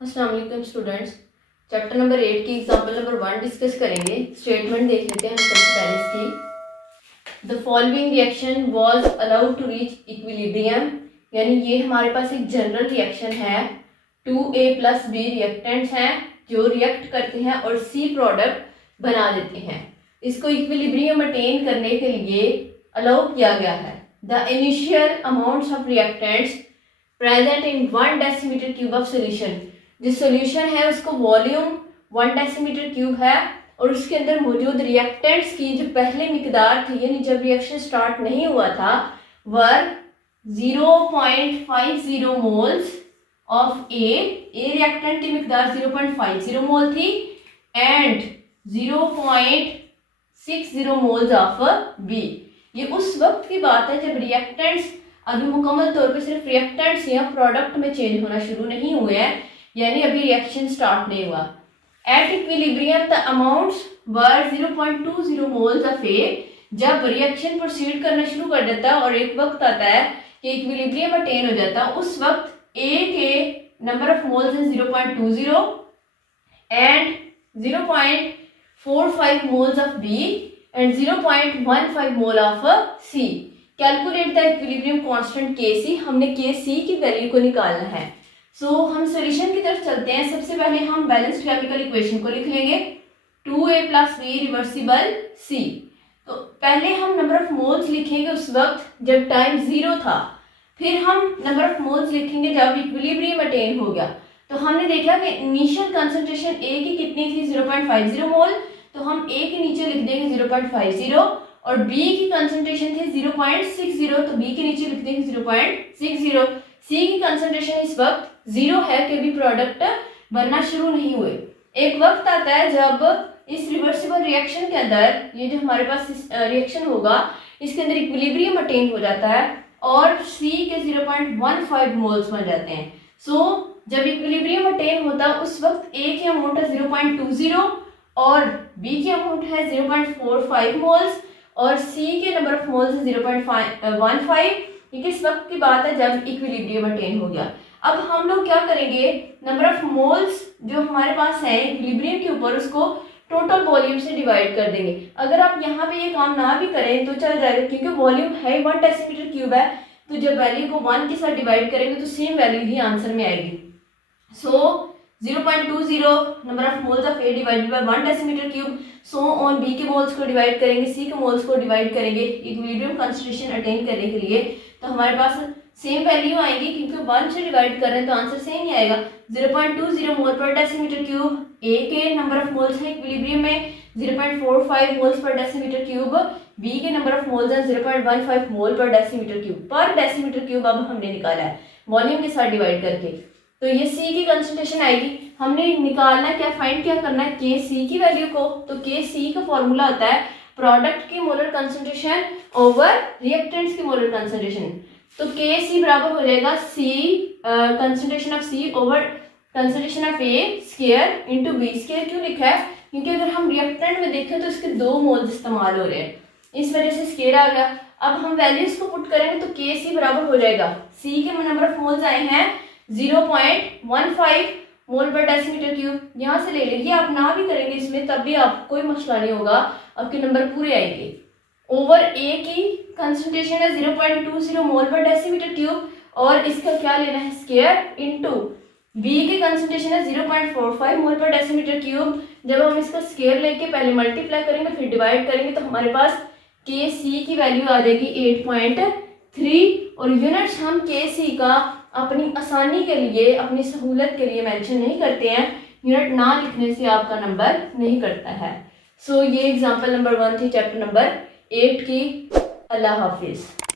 अस्सलाम वालेकुम students. Chapter number 8 की एग्जांपल नंबर 1 डिस्कस करेंगे। स्टेटमेंट देख लेते हैं हम सबसे पहले इसकी। The following reaction was allowed to reach equilibrium, यानी ये हमारे पास एक जनरल रिएक्शन है। 2A + B रिएक्टेंट्स हैं जो रिएक्ट करते हैं और C प्रोडक्ट बना देते हैं। इसको इक्विलिब्रियम अटेन करने के लिए अलाउ किया गया है। The initial amounts of reactants present in 1 decimetre cube of solution, जो सोल्यूशन है उसको वॉल्यूम 1 डेसीमीटर क्यूब है और उसके अंदर मौजूद रिएक्टेंट्स की जो पहले मिकदार थी, यानी जब रिएक्शन स्टार्ट नहीं हुआ था, वर 0.50 मोल्स ऑफ ए रिएक्टेंट की मिकदार 0.50 मोल थी एंड 0.60 मोल्स ऑफ बी। ये उस वक्त की बात है जब रिएक्टेंट्स अभी मुकम्मल तौर पे सिर्फ रिएक्टेंट्स या प्रोडक्ट में चेंज होना शुरू नहीं हुए हैं, यानी अभी रिएक्शन स्टार्ट नहीं हुआ। At equilibrium the amounts were 0.20 moles of A. जब रिएक्शन प्रोसीड करना शुरू कर देता है और एक वक्त आता है कि इक्विलिब्रियम अटेन हो जाता है, उस वक्त ए के नंबर ऑफ मोल्स हैं 0.20 and 0.45 moles of B and 0.15 mole of C. Calculate the equilibrium constant Kc। हमने Kc की वैल्यू को निकालना है। हम सॉल्यूशन की तरफ चलते हैं। सबसे पहले हम बैलेंस्ड केमिकल इक्वेशन को लिख लेंगे। 2A + B reversible C। तो पहले हम नंबर ऑफ मोल्स लिखेंगे उस वक्त जब टाइम 0 था, फिर हम नंबर ऑफ मोल्स लिखेंगे जब इक्विलिब्रियम अटेन हो गया। तो हमने देखा कि इनिशियल कंसंट्रेशन A की कितनी थी, 0.50 मोल, तो हम A के नीचे लिख देंगे 0.50 और B की कंसंट्रेशन थी 0.60, तो B के नीचे लिख देंगे 0.60। C की कंसंट्रेशन इस वक्त 0 है कि भी प्रोडक्ट बनना शुरू नहीं हुए। एक वक्त आता है जब इस रिवर्सिबल रिएक्शन के अंदर ये जो हमारे पास रिएक्शन होगा इसके अंदर इक्विलिब्रियम अटेन हो जाता है और C के 0.15 मोल्स बन जाते हैं। जब इक्विलिब्रियम अटेन होता है उस वक्त A की अमाउंट है 0.20 और B की अमाउंट है 0.45 मोल्स और C के नंबर ऑफ मोल्स है 0.15। ये किस वक्त की बात है, जब इक्विलिब्रियम अटेन हो गया। अब हम लोग क्या करेंगे, नंबर ऑफ मोल्स जो हमारे पास है इक्विलिब्रियम के ऊपर उसको टोटल वॉल्यूम से डिवाइड कर देंगे। अगर आप यहाँ पे ये काम ना भी करें तो चल जाएगा, क्योंकि वॉल्यूम है 1 डेसीमीटर क्यूब है, तो जब वैल्यू को 1 के साथ डिवाइड करेंगे तो सेम वैल्यू ही आंसर में आएगी। 0.20 number of moles of A divided by 1 decimetre cube. On B के मोल्स को डिवाइड करेंगे, सी के मोल्स को डिवाइड करेंगे इक्विलिब्रियम कंसंट्रेशन अटेन करने के लिए, तो हमारे पास सेम वैल्यू आएगी, क्योंकि 1 से डिवाइड कर रहे हैं तो आंसर सेम ही आएगा। 0.20 मोल पर डेसीमीटर क्यूब। ए के नंबर ऑफ मोल्स हैं इक्विलिब्रियम में 0.45 moles per decimetre cube. B के नंबर ऑफ मोल्स हैं 0.15 mole per decimetre cube. Per decimetre cube अब हमने निकाला है वॉल्यूम के साथ डिवाइड करके, तो ये C की कंसंट्रेशन आएगी। हमने निकालना क्या, फाइंड क्या करना है, Kc की वैल्यू को। तो Kc का फॉर्मूला होता है प्रोडक्ट की मोलर कंसंट्रेशन ओवर रिएक्टेंट्स की मोलर कंसंट्रेशन। तो Kc बराबर हो जाएगा C concentration of C over concentration of A square into B square. क्यों लिखा है, क्योंकि अगर हम रिएक्टेंट में देखें तो इसके 2 मोल्स इस्तेमाल हो रहे हैं, इस वजह से स्क्वायर आ गया। अब हम वैल्यूज को पुट करेंगे तो Kc बराबर हो जाएगा, C के नंबर ऑफ मोल्स आए हैं 0.15 मोल पर डेसीमीटर क्यूब। यहाँ से ले लीजिए, आप ना भी करेंगे इसमें तब भी आपको कोई मसला नहीं होगा, आपके नंबर पूरे आएंगे। ओवर ए की कंसंट्रेशन है 0.20 मोल पर डेसीमीटर क्यूब और इसका क्या लेना है, स्क्वायर इंटू बी की कंसंट्रेशन है 0.45 मोल पर डेसीमीटर क्यूब। जब हम इसका स्क्वायर लेके पहले मल्टीप्लाई करेंगे फिर डिवाइड करेंगे तो हमारे पास Kc की वैल्यू आ जाएगी 8.3 और यूनिट्स हम Kc का अपनी आसानी के लिए, अपनी सहूलत के लिए मेंशन नहीं करते हैं, यूनिट ना लिखने से आपका नंबर नहीं कटता है। ये एग्जांपल नंबर 1 थी चैप्टर नंबर 8 की। अल्लाह हाफिज़।